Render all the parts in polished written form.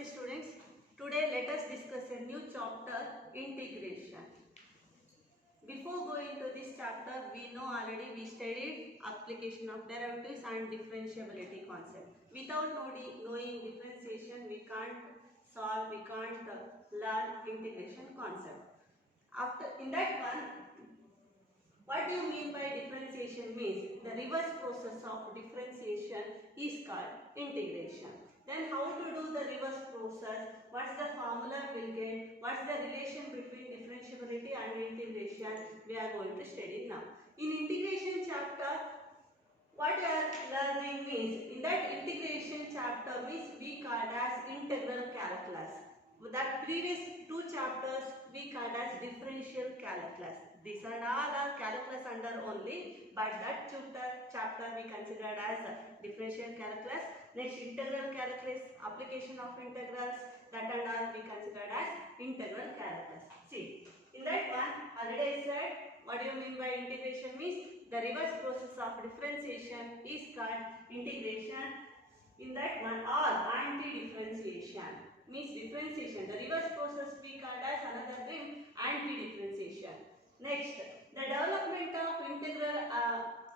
Namaste students. Today let us discuss a new chapter, integration. Before going to this chapter, we know already we studied application of derivatives and differentiability concept. Without knowing differentiation, we can't solve, we can't learn integration concept. In that one, what do you mean by differentiation means the reverse process of differentiation is called integration. Then how to do the reverse process, what's the formula we'll get, what's the relation between differentiability and integration, we are going to study now. In integration chapter, what we are learning means, in that integration chapter means we called as integral calculus. That previous two chapters we called as differential calculus. These are all are calculus under only, but that chapter we considered as differential calculus. Next, integral calculus, application of integrals, that and all we considered as integral calculus. See, in that one already I said, what do you mean by integration means the reverse process of differentiation is called integration. In that one, or anti-differentiation means differentiation. The reverse process we called as another name, anti-differentiation. Next, the development of integral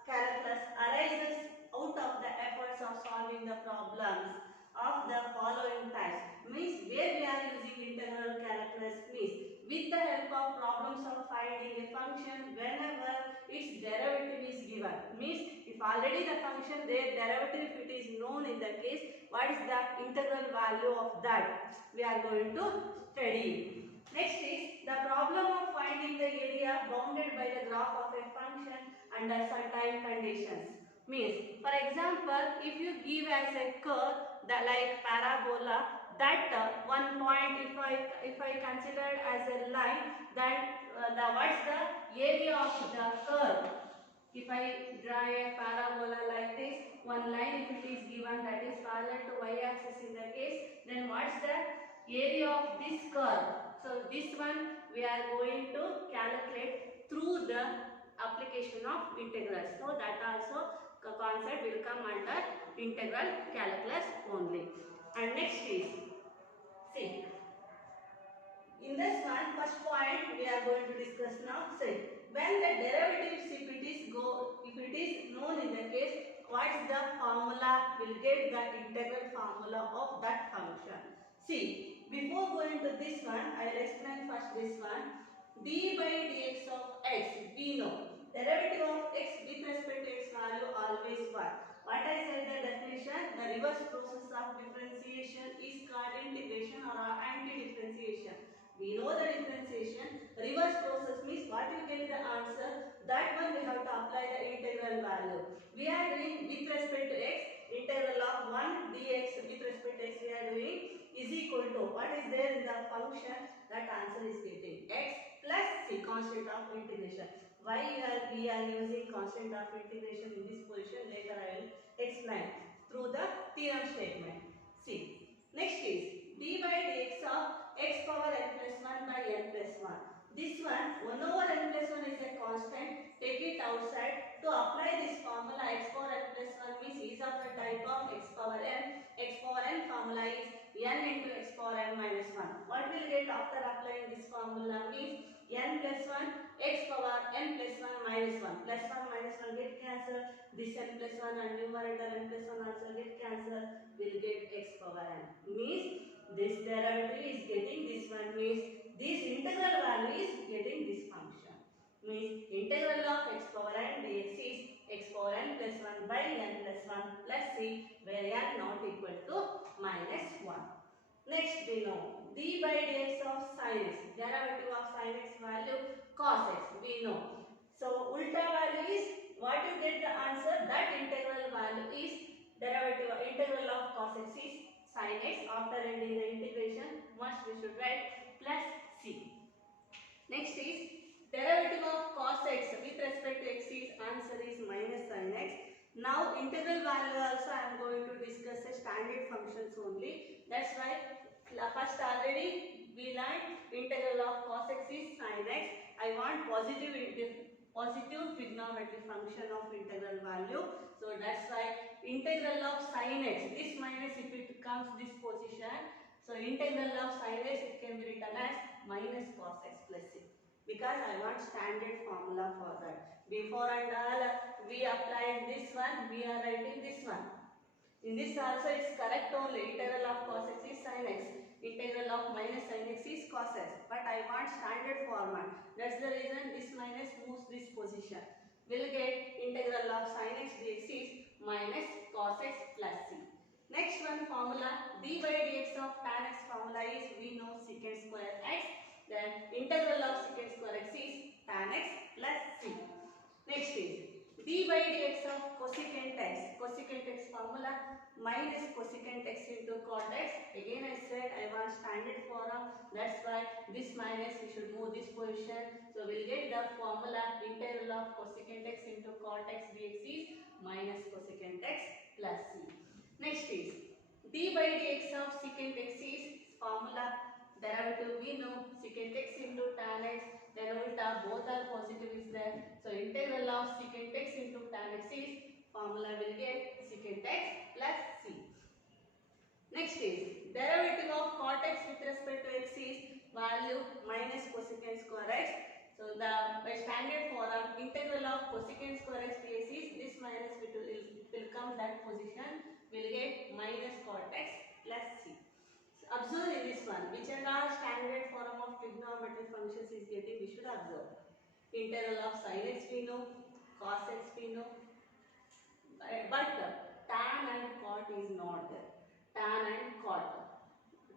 calculus arises out of the efforts of solving the problems of the following types. Means where we are using integral calculus means with the help of problems of finding a function whenever its derivative is given. Means if already the function their derivative if it is known in the case, what is the integral value of that we are going to study. Next is the problem of finding the area bounded by the graph of a function under certain conditions. Means, for example, if you give as a curve that like parabola, that one point if I consider as a line, then what's the area of the curve? If I draw a parabola like this, one line if it is given that is parallel to y-axis in the case, then what's the area of this curve? So this one we are going to calculate through the application of integrals. So that also concept will come under integral calculus only. And next is, see, in this one, first point we are going to discuss now. Say, when the derivatives if it is known in the case, what is the formula? We'll get the integral formula of that function. See, before going to this one, I will explain first this one. d by dx of x, we know derivative of x with respect to x value always what? What I said the definition, the reverse process of differentiation is called integration or anti-differentiation. We know the differentiation. Reverse process means what you get the answer, that one we have to apply the integral value. We are doing with respect to x, integral of 1 dx with respect to x we are doing is equal to what is there in the function, that answer is getting x plus c, constant of integration. Why we are using constant of integration in this position, later I will explain through the theorem statement. See, next is d by dx of x power n plus 1 by n plus 1. This one 1 over n plus 1 is a constant, take it outside. To apply this formula x power n plus 1 means is of the type of x power n. X power n formula is n into x power n minus 1. What will get after applying this formula means n plus 1 x power n plus 1 minus 1. Plus 1 minus 1 get cancelled. This n plus 1 and numerator n plus 1 also get cancelled. Will get x power n. Means this derivative is getting this one, means this integral value is getting this function. Means integral of x power n dx is x power n plus 1 by n plus 1 plus c, where n not equal to minus 1. Next we know d by dx of sin x, derivative of sin x value cos x, we know. So ulta value is what you get the answer, that integral value is derivative integral of cos x is sin x. After ending the integration, must we should write plus c. Next is derivative of cos x with respect to x is answer is minus sin x. Now integral value also I am going to discuss a standard functions only. That's why first already we learned integral of cos x is sin x. I want positive trigonometric function of integral value. So that's why integral of sin x, this minus if it comes this position, So integral of sin x, it can be written as minus cos x plus c, because I want standard formula for that. Before and all we applied this one, we are writing this one. In this also it's correct only. Integral of cos x is sin x. Integral of minus sin x is cos x. But I want standard format. That's the reason this minus moves this position. We'll get integral of sin x dx is minus cos x plus c. Next one formula, d by dx of tan x formula is, we know secant square x. Then integral of secant square x is tan x plus c. Next is d by dx of cosecant x. Cosecant x formula minus cosecant x into cot x. Again I said I want standard form. That's why this minus we should move this position. So we'll get the formula integral of cosecant x into cot x dx is minus cosecant x plus c. Next is d by dx of secant x is formula derivative, we know secant x into tan x, then ulta both are positive is there. So integral of secant x into tan x is, formula will get secant x plus c. Next is derivative of cot x with respect to x is value minus cosecant square x. So the by standard form integral of cosecant square x dx is, this minus will come that position, will get minus cot x plus c. Observe in this one, which are our standard form of trigonometric functions is getting, we should observe. Integral of sin x we know, cos x we know, but tan and cot is not there. Tan and cot.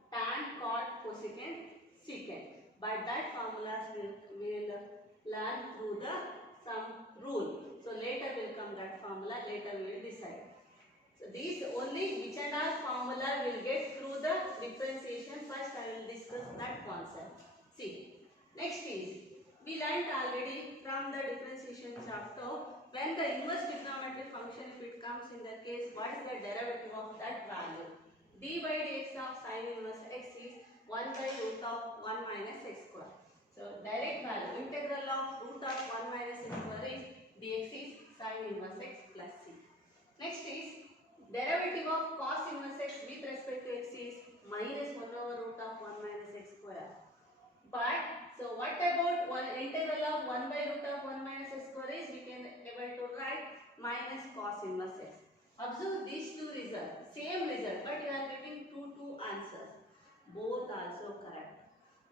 Tan, cot, cosecant, secant. But that formulas will learn through the some rule. So later will come that formula, later we will decide. So these only which and all formula will get through the differentiation. First I will discuss that concept. See, next is, we learnt already from the differentiation chapter, when the inverse trigonometric function, if it comes in the case, what is the derivative of that value? D by dx of sin inverse x is 1 by root of 1 minus x square. So direct value, integral of root of 1 minus x square is dx is sin inverse x plus c. Next is derivative of cos inverse x with respect to x is minus 1 over root of 1 minus x square. But, so what about integral of 1 by root of 1 minus x square is, we can able to write minus cos inverse x. Observe these two results, same result, but you are getting two answers. Both also correct.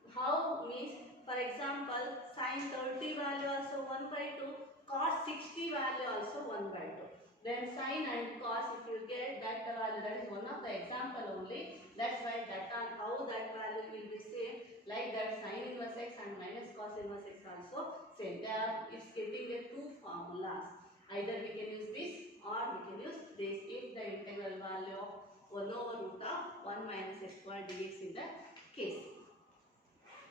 How means, for example, sin 30 value also 1 by 2, cos 60 value also 1 by 2. Then sin and cos, if you get that value, that is one of the example only. That's why that how that value will be same. Like that sin inverse x and minus cos inverse x also same. They are, it's getting the two formulas. Either we can use this or we can use this if the integral value of 1 over root of 1 minus x square dx in the case.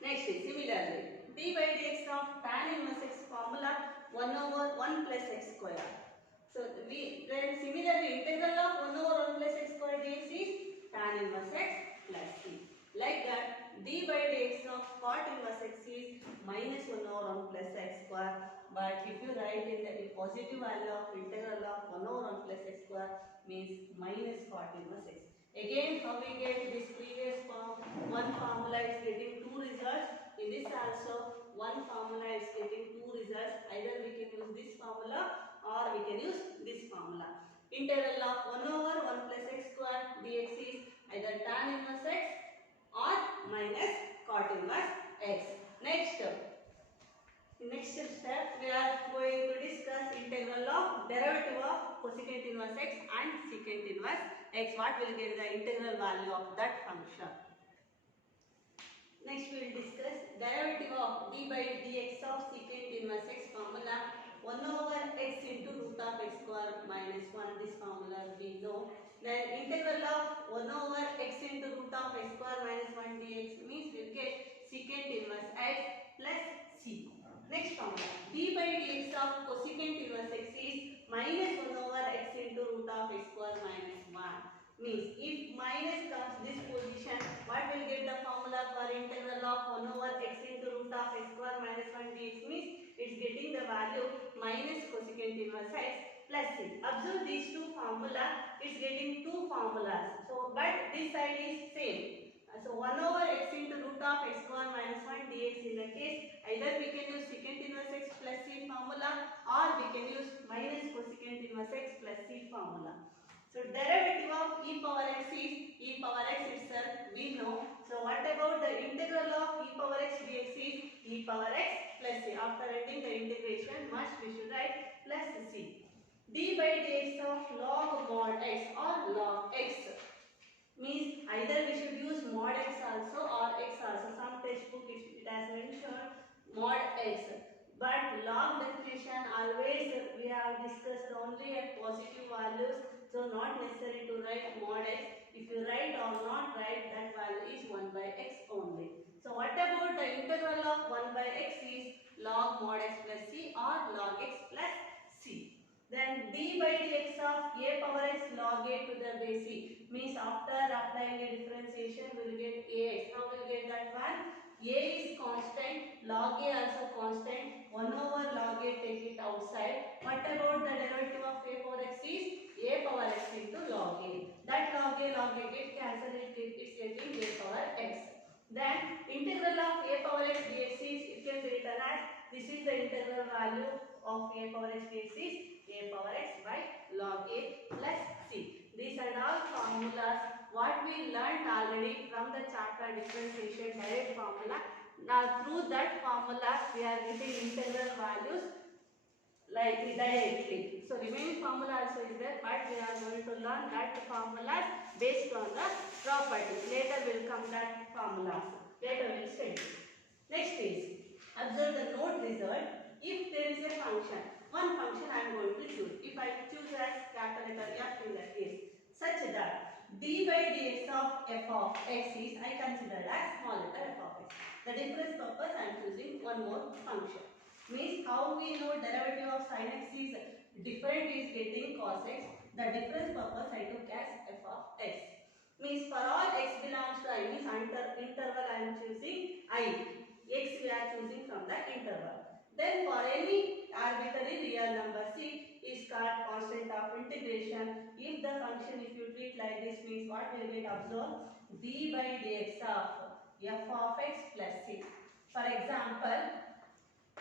Next is similarly d by dx of tan inverse x formula 1 over 1 plus x square. So we then similarly integral of 1 over 1 plus x square dx is tan inverse x plus c. Like that d by dx of cot inverse x is minus 1 over 1 plus x square. But if you write in the positive value of integral of 1 over 1 plus x square means minus cot inverse x. Again how we get this previous form, one formula is getting two results. In this also one formula is getting two results. Either we can use this formula or we can use this formula. Integral of 1 over 1 plus x square dx is either tan inverse x or minus cot inverse x. Next step we are going to discuss integral of derivative of cosecant inverse x and secant inverse x. What will get the integral value of that function. Next we will discuss derivative of d by dx of secant inverse x formula 1 over x into root of x square minus 1. This formula we know. Then integral of 1 over x into root of x square minus 1 dx means we will get secant inverse x plus c. Next formula d by dx of cosecant inverse x is minus 1 over x into root of x square minus 1. Means if minus comes this position, what will get the formula for integral of 1 over x into root of x square minus 1 dx means it's getting the value minus cosecant inverse x plus c. Observe these two formula, it's getting two formulas. So but this side is same. of x square minus 1 dx. In the case, either we can use secant inverse x plus c formula, or we can use minus cosecant inverse x plus c formula. So derivative of e power x is e power x itself, we know. So what about the integral of e power x dx is e power x plus c. After ending the integration, must we should write plus c. d by dx of log mod x or log x means either we should use mod x also or x also. Some textbook it has mentioned mod x, but log definition always we have discussed only at positive values, so not necessary to write mod x. If you write or not write, that value is 1 by x only. So what about the integral of 1 by x is log mod x plus c or log x plus c. Then d by dx of a power x log a to the base c means after applying a differentiation we will get ax. How will get that one? A is constant, log a also constant, 1 over log a take it outside. What about the derivative of a power x is a power x into log a. That log a get cancelled, it's getting a power x. Then integral of a power x dx is, it can be written as, this is the integral value of a power x dx is a power x by log a plus c. These are all formulas what we learnt already from the chapter differentiation direct formula. Now through that formula we are getting integral values like directly. So remaining formula also is there, but we are going to learn that formulas based on the properties. Later will come that formulas. Later we will study. Next is observe the note result. If there is a function, one function I am going to choose. If I choose as capital letter F in that case, such that d by dx of f of x is I consider as small letter f of x. The difference purpose I am choosing one more function. Means how we know derivative of sin x is different is getting cos x. The difference purpose I took as f of x. Means for all x belongs to I, means interval I am choosing I. X we are choosing from the interval. Then for any arbitrary real number c is called constant of integration. If the function, if you treat like this, means what will get observed? d by dx of f of x plus c. For example,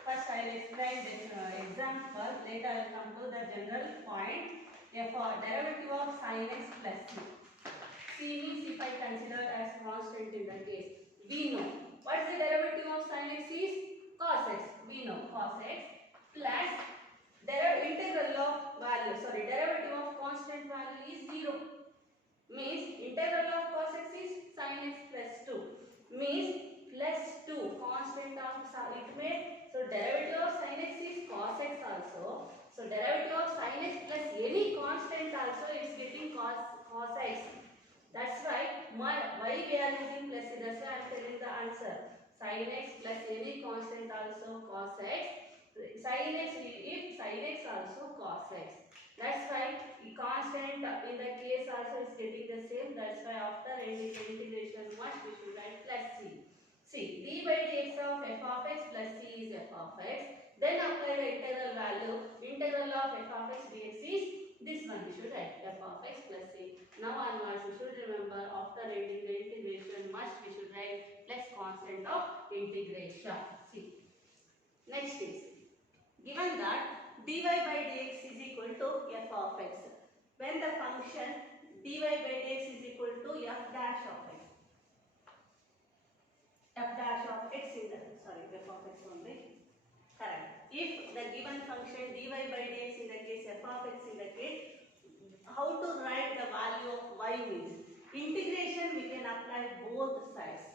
first I will explain this example, later I will come to the general point. F of derivative of sin x plus c. C means if I consider as constant in the case, we know what is the derivative of sin x is cos x. We know cos x plus integral of value, derivative of constant value is 0. Means integral of cos x is sin x plus 2. Means plus 2 constant of it made. So derivative of sin x is cos x also. So derivative of sin x plus any constant also is getting cos x. That's why why we are using plus c. That's why I am telling the answer. Sin x plus any constant also cos x. Sin x, if sin x also cos x. That's why constant in the case also is getting the same. That's why after ending the integration much we should write plus c. See, d by dx of f of x plus c is f of x. Then apply the integral value. Integral of f of x dx is this one. We should write f of x plus c. Now onwards we should remember after ending the integration must we should write plus constant of integration. See. Next is given that dy by dx is equal to f of x. When the function dy by dx is equal to f dash of x. F dash of x in the f of x only. Correct. If the given function dy by dx in the case f of x in the case, how to write the value of y means integration we can apply both sides.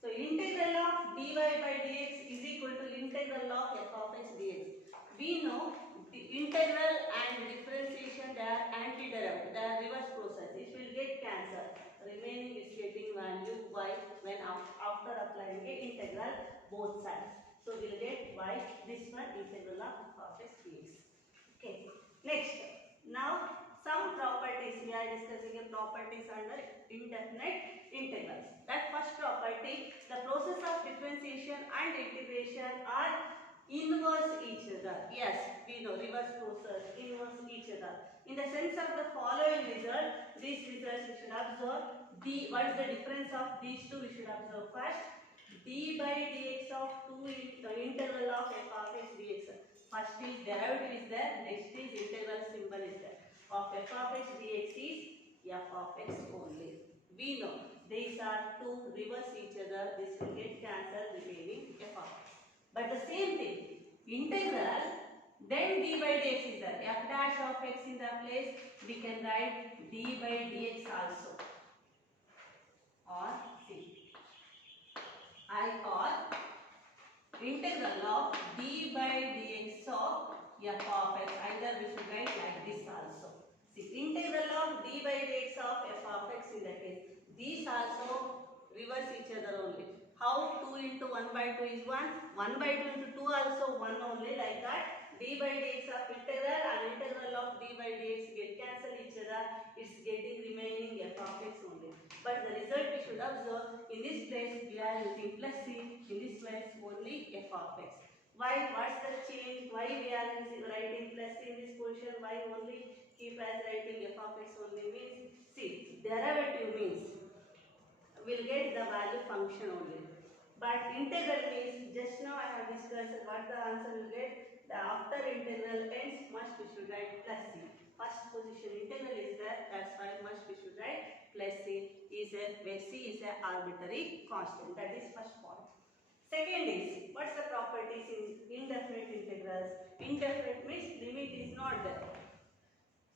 So integral of dy by dx is equal to integral of f of x dx. We know the integral and differentiation they are antiderivative, they are reverse process. It will get cancelled. Remaining is getting value y when after applying a integral both sides. So we will get y, this one integral of f of x dx. Okay. Next, now some properties, we are discussing a properties under indefinite integrals. That first property, the process of differentiation and integration are inverse each other. Yes, we know reverse process, inverse each other. In the sense of the following result, these results we should observe. What is the difference of these two we should observe first. d by dx of 2 in the integral of f of x dx. First is derivative is there, next is integral symbol is there. Of f of x dx is f of x only. We know these are two reverse each other, this will get cancelled remaining f of x. But the same thing, integral, then d by dx is there. F dash of x in the place, we can write d by dx also. Or see, I or integral of d by dx of f of x. Either we should write like this also. See, integral of d by dx of f of x in the case. These also reverse each other only. How 2 into 1 by 2 is 1? 1 by 2 into 2 also 1 only, like that. D by dx of integral and integral of d by dx get cancel each other. It's getting remaining f of x only. But the result we should observe, in this place we are using plus c, in this place only f of x. Why? What's the change? Why we are using writing plus c in this position? Why only keep as writing f of x only? Means, see, derivative means we'll get the value function only. But integral means, just now I have discussed what the answer will get. The after integral ends, must we should write plus c. First position integral is there, that's why must we should write plus c is a, where c is a arbitrary constant. That is first point. Second is, what's the properties in indefinite integrals? Indefinite means limit is not there.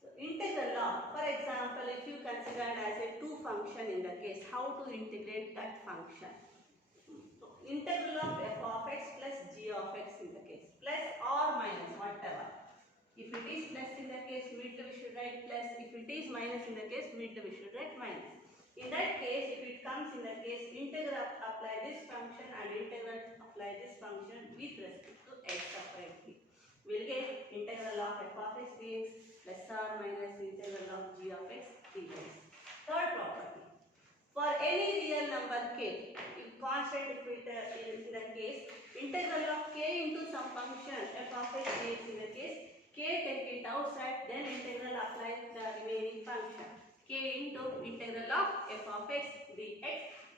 So integral of, for example, if you consider as a two function in the case, how to integrate that function? So integral of f of x plus g of x in the case, plus or minus whatever. If it is plus in the case, mid we should write plus. If it is minus in the case, mid we should write minus. In that case, if it comes in the case, integral apply this function and integral apply this function with respect to x separately. We'll get integral of f of x dx plus or minus integral of g of x dx. Third property. For any real number k, if constant if it is in the case, integral of k into some function f of x dx in the case, k take it outside, then integral apply the remaining function k into integral of f of x dx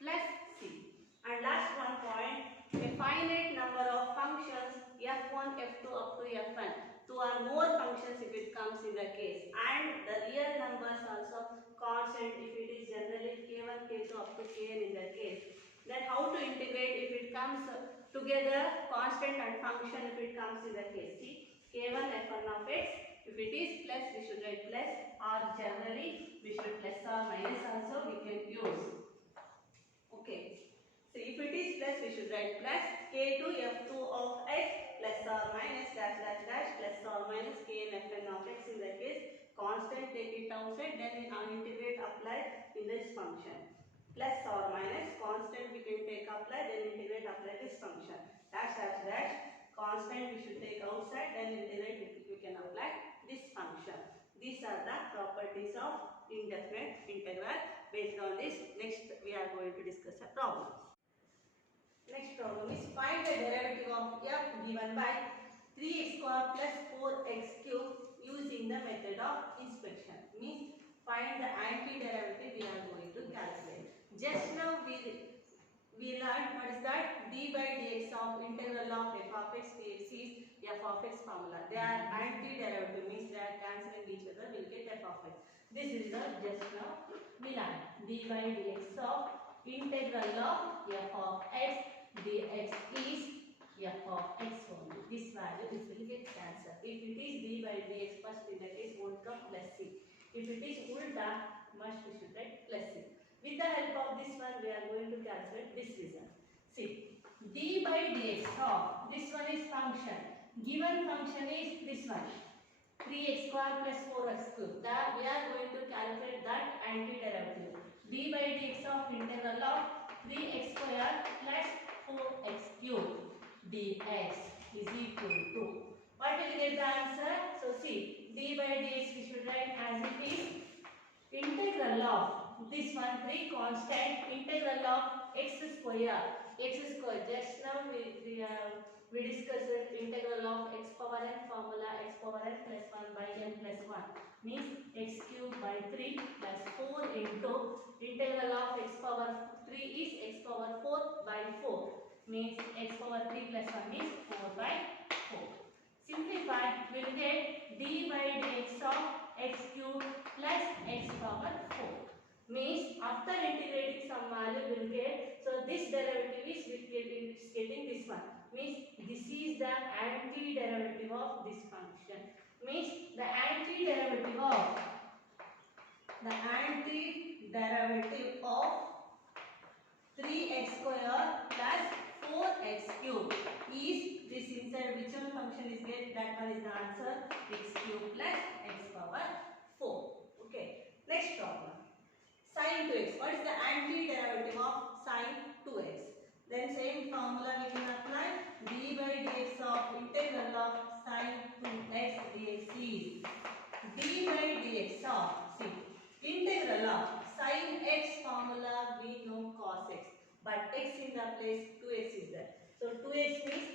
plus c. And last one point, a finite number of functions f1, f2 up to fn. Two or more functions if it comes in the case, and the real numbers also constant if it is generally k1, k2 up to kn in the case. Then how to integrate if it comes together constant and function if it comes in the case. See, k1 f1 of x, if it is plus we should write plus, or generally we should plus or minus also we can use. Okay, so if it is plus we should write plus, k2 f2 of x plus or minus dash dash dash plus or minus k and fn of x in the case, constant take it outside, then integrate apply in this function. Plus or minus constant we can take apply, then integrate apply this function. Dash dash dash constant we should take outside, then integrate we can apply this function. These are the properties of indefinite integral. Based on this, next we are going to discuss a problem. Next problem is, find the derivative of f given by 3x square plus 4x cube using the method of inspection. Means find the antiderivative we are going to calculate. Just now we learned what is that, d by dx of integral of f of x dx is f of x formula. They are antiderivative, means they are cancelling each other, we will get f of x. This is the just now we learned d by dx of integral of f of x dx is f of x only. This value this will get cancelled. If it is d by dx, first in the case won't come plus c. If it is ulta, must we should write plus c. With the help of this one, we are going to calculate this result. See, d by dx of this one is function. Given function is this one, 3x square plus 4x cube. That we are going to calculate that antiderivative. D by dx of integral of 3x square plus 4x cube dx is equal to, what will get the answer? So see, d by dx we should write as it is integral of this one 3 constant, integral of x square. Just now we discussed integral of x power n formula, x power n plus 1 by n plus 1 means x cube by 3 plus 4 into integral of x power 3 is x power 4 by 4 means x power 3 plus 1 means 4 by 4. Simplify, we will get d by dx of x cube plus x power 4 means after integrating some value we will get, so this derivative is getting this one means this is the antiderivative of this function means the antiderivative of 3x square plus 4x cube is this, inside which one function is get, that one is the answer, x cube plus x power 4. Okay, next problem, sin 2x. What is the antiderivative of sin 2x? Then same formula we can apply, d by dx of integral of sin 2x dx is d by dx of, see, integral of sin x formula we know cos x, but x in the place 2x is there. So 2x means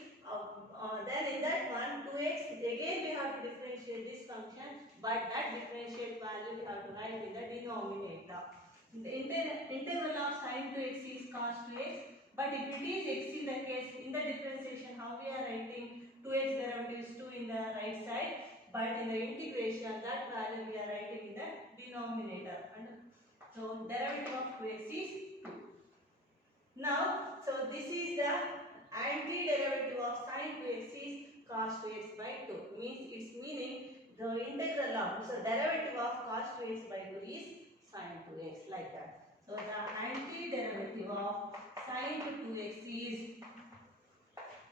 then in that one 2x again we have to differentiate this function, but that differentiate value we have to write in the denominator. The integral of sin 2x is cos 2x, but if it is x in the case, in the differentiation how we are writing 2x derivative is 2 in the right side, but in the integration that value we are writing in the denominator. And so derivative of 2x is 2. Now, so this is the antiderivative of sin 2x is cos 2x by 2. Means its meaning the integral of, so derivative of cos 2x by 2 is sin 2x, like that. So the antiderivative of sin 2x is,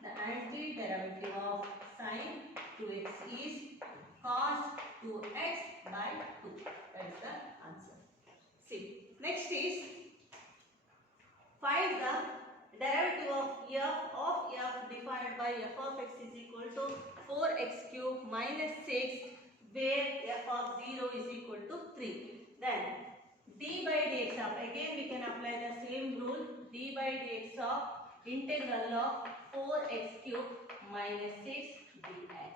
the antiderivative of sin 2x is cos 2x by 2. That is the answer. See, next is find the derivative of f divided by f of x is equal to 4x cube minus 6, where f of 0 is equal to 3. Then d by dx of, again we can apply the same rule, d by dx of integral of 4x cube minus 6 dx.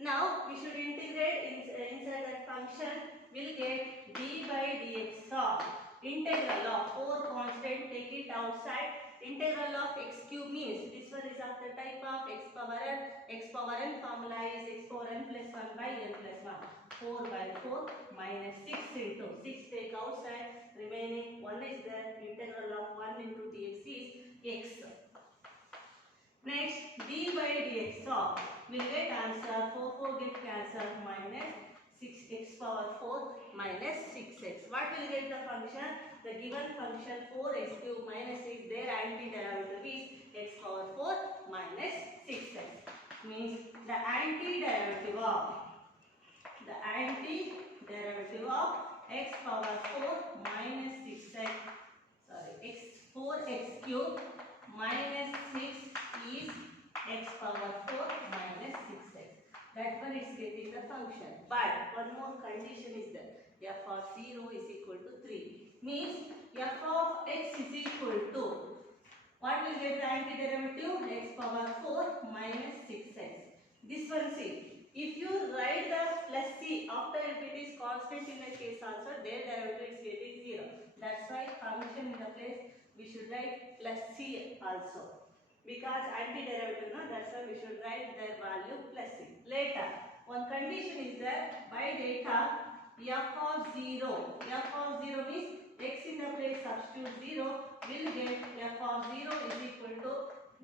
Now we should integrate inside that function, we'll get d by dx of integral of 4 constant, take it outside, integral of x cube means this one is of the type of x power n formula is x power n plus 1 by n plus 1, 4 by 4 minus 6 into 6 take outside, remaining 1 is there, integral of 1 into dx is x. Next d by dx of, we will get answer 4 get cancelled minus 6x power 4 minus 6x. What will get the function? The given function 4x cube minus 6, their antiderivative is x power 4 minus 6x. Means the antiderivative of x power 4 minus 6x, sorry, 4x cube minus 6 is x power 4 minus 6x. That one is getting the function. But one more condition is there. F of 0 is equal to 3. Means f of x is equal to, what will get the antiderivative? X power 4 minus 6x. This one, see, if you write the plus c after, if it is constant in the case also, their derivative is getting 0. That's why function in the place we should write plus c also. Because antiderivative, no, that's why we should write their value plus c. Later, one condition is that by data f of 0 means x in the place substitute 0, will get f of 0 is equal to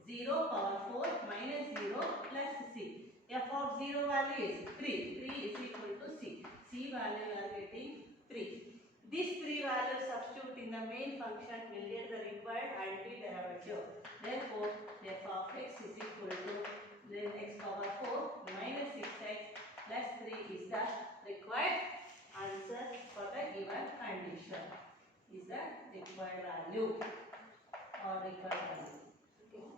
0 power 4 minus 0 plus c. F of 0 value is 3 is equal to c. C value we are getting 3. These 3 values substitute in the main function will get the required antiderivative. Therefore, f of x is equal to then x power 4 minus 6x plus 3 is the required answer for the given condition. Is the required value or required value. Okay.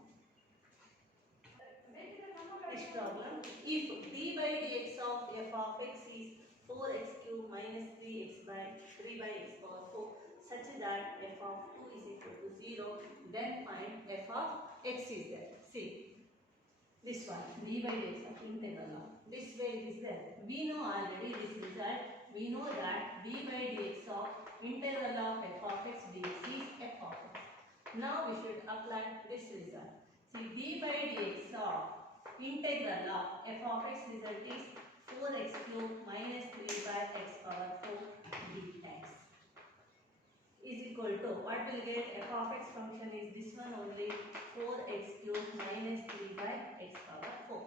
This problem, if d by dx of f of x is 4x cube minus 3x by 3 by x power 4 such that f of 2 is equal to 0, then find f of x is there. See, this one, d by dx of integral of, this way it is there. We know already this result. We know that d by dx of integral of f of x dx is f Now we should apply this result. See, d by dx of integral of f of x result is 4x cube minus 3 by x power 4 dx is equal to, what will get, f of x function is this one only, 4x cube minus 3 by x power 4.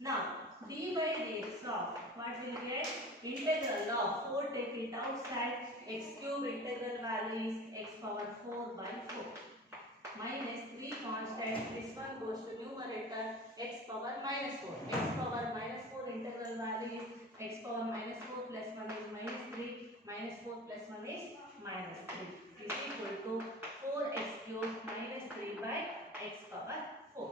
Now d by dx of, what will get, integral of 4, take it outside, x cube integral value is x power 4 by 4 minus 3 constant, this one goes to numerator, x power minus 4. X power minus 4 integral value is x power minus 4 plus 1 is minus 3, minus 4 plus 1 is minus 3 is equal to 4x cube minus 3 by x power 4.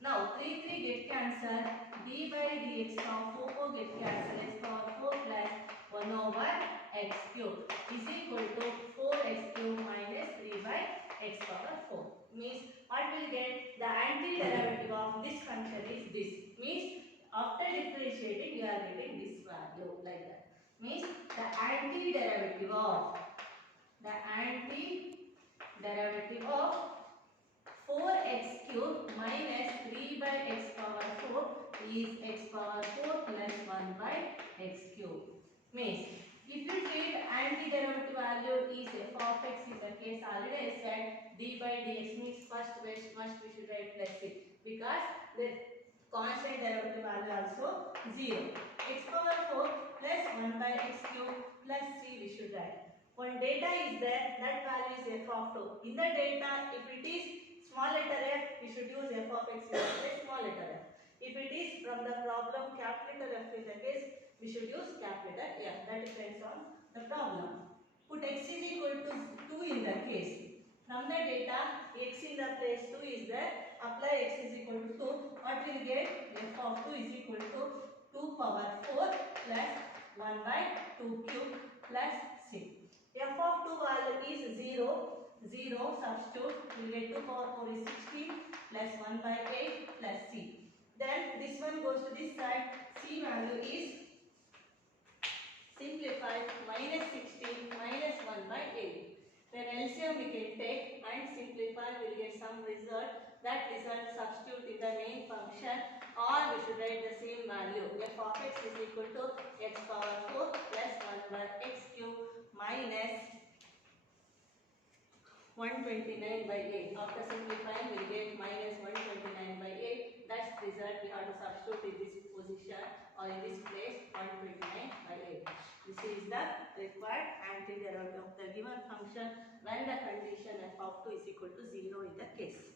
Now 3 get cancelled, d by dx of 4 get cancelled, x power 4 plus 1 over x cube is equal to 4x cube minus 3 by x power 4. Means what will get, the antiderivative of this function is this. Means after differentiating you are getting this value like that. Means the antiderivative of 4x cube minus 3 by x power 4 is x power 4 plus 1 by x cube. Means if you treat antiderivative value is f of x in the case, already I said d by dx means first we should write plus c, because the constant derivative value also 0. X power 4 plus 1 by x cube plus c we should write. One data is there, that value is f of 2. In the data, if it is small letter f, we should use f of x with small letter f. If it is from the problem capital F in the case, we should use capital F. That depends on the problem. Put x is equal to 2 in the case. From the data, x in the place 2 is there. Apply x is equal to 2. What will get? F of 2 is equal to 2 power 4 plus 1 by 2 cube plus 6. F of 2 value is 0. 0 substitute. We will get 2 power 4 is 16 plus 1 by 8 plus c. Then this one goes to this side. C value is simplified minus 16 minus 1 by 8. Then LCM we can take and simplify, we will get some result. That result substitute in the main function, or we should write the same value. F of x is equal to x power 4 plus 1 by x cube minus 129 by 8. After simplifying, we will get minus 129 by 8. That's result we have to substitute in this position or in this place, 129 by 8. This is the required antiderivative of the given function when the condition f of 2 is equal to 0 in the case.